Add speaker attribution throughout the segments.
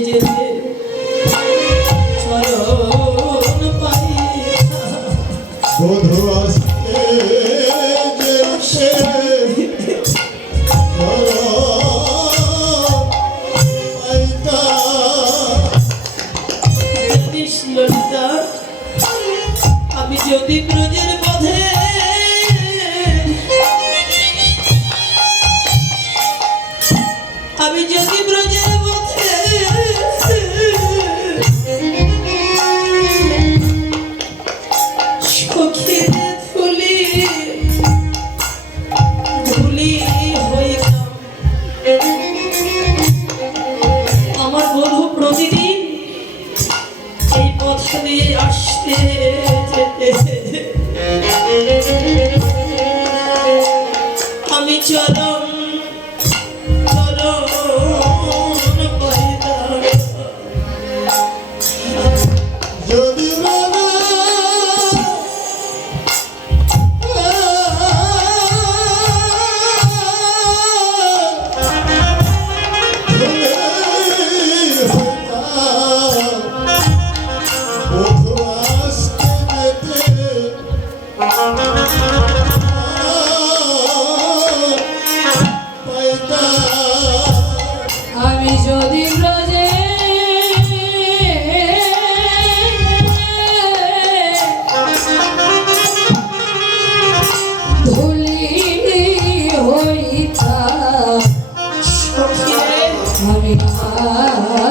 Speaker 1: যে
Speaker 2: সখী ফুলি।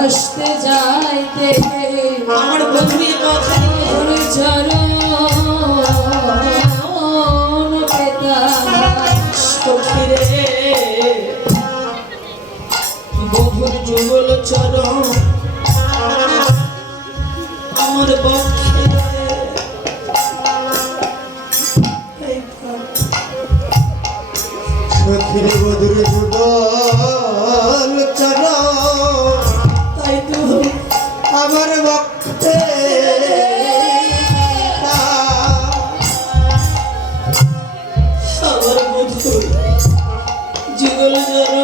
Speaker 2: আসতে
Speaker 3: যাইতে
Speaker 2: আমার
Speaker 3: প্রথমে কথা
Speaker 2: ঝড় বধুর যুগল চরণ আমার পক্ষে
Speaker 1: সখিরে বধুর যুগল আমার ভক্তে
Speaker 2: আমার বধু যুগল জন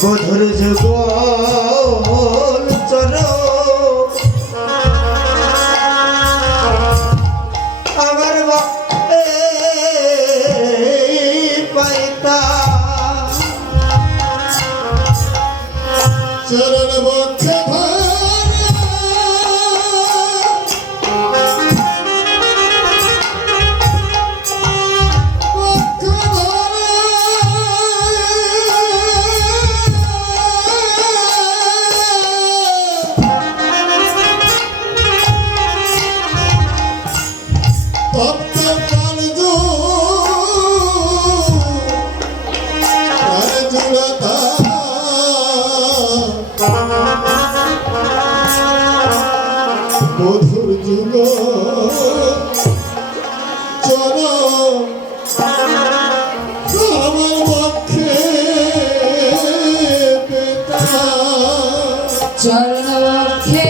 Speaker 1: মধুর যুগ turn the
Speaker 2: record Charanavakhe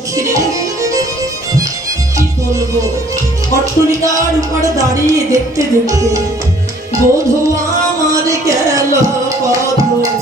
Speaker 2: কি বলব? অট্টলিকার উপরে দাঁড়িয়ে দেখতে দেখতে বধু আমার গেল পথ।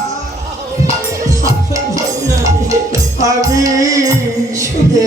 Speaker 1: আমি সুধে